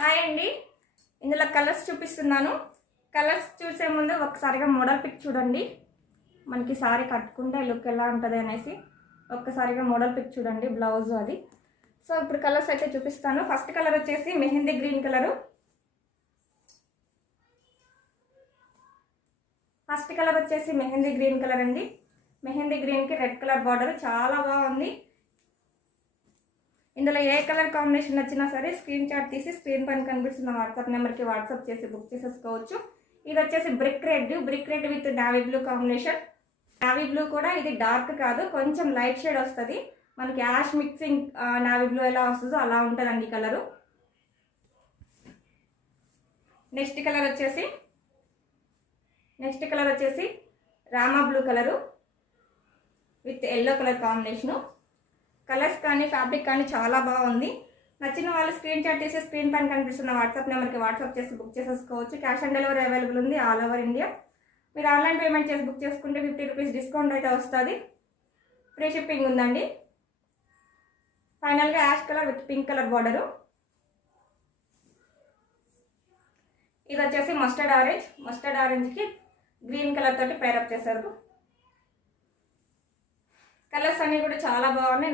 Hi అండి, ఇందులో colours చూపిస్తున్నాను. కలర్స్ చూసే ముందు ఒకసారిగా మోడల్ పిక్ చూడండి. మనకి సారీ కట్టుకుంటే లుక్ ఎలా ఉంటుంది అనేసి ఒక్కసారిగా మోడల్ పిక్ చూడండి, బ్లౌజ్ అది. సో ఇప్పుడు కలర్స్ అయితే చూపిస్తాను. ఫస్ట్ కలర్ వచ్చేసి mehndi green colour. First colour వచ్చేసి మెహందీ గ్రీన్ కలర్ అండి. మెహందీ గ్రీన్కి రెడ్ కలర్ బార్డర్ చాలా బాగుంది. ఇందులో ఏ కలర్ కాంబినేషన్ నచ్చినా సరే స్క్రీన్ షాట్ తీసి స్క్రీన్ పైన కనిపిస్తున్న వాట్సాప్ నెంబర్కి వాట్సాప్ చేసి బుక్ చేసేసుకోవచ్చు. ఇది వచ్చేసి brick red with navy blue combination. Navy blue కూడా ఇది డార్క్ కాదు, కొంచెం లైట్ షేడ్ వస్తుంది. మనకి యాష్ మిక్సింగ్ నావీ బ్లూ ఎలా వస్తుందో అలా ఉంటుందండి కలరు. నెక్స్ట్ కలర్ వచ్చేసి Rama blue colour with yellow colour combination. Colours కానీ ఫ్యాబ్రిక్ కానీ చాలా బాగుంది. నచ్చిన వాళ్ళు స్క్రీన్ షాట్ తీసి స్క్రీన్ పైన కనిపిస్తున్న వాట్సాప్ నెంబర్కి వాట్సాప్ చేసి బుక్ చేసేసుకోవచ్చు. క్యాష్ ఆన్ డెలివరీ అవైలబుల్ ఉంది ఆల్ ఓవర్ ఇండియా. మీరు ఆన్లైన్ పేమెంట్ చేసి బుక్ చేసుకుంటే 50 రూపీస్ డిస్కౌంట్ అయితే వస్తుంది. ఫ్రీ షిప్పింగ్ ఉందండి. ఫైనల్గా ash colour with pink colour border. ఇది వచ్చేసి మస్టర్డ్ ఆరెంజ్కి గ్రీన్ కలర్ తోటి పేరప్ చేశారు. కలర్స్ అన్నీ కూడా చాలా బాగున్నాయి.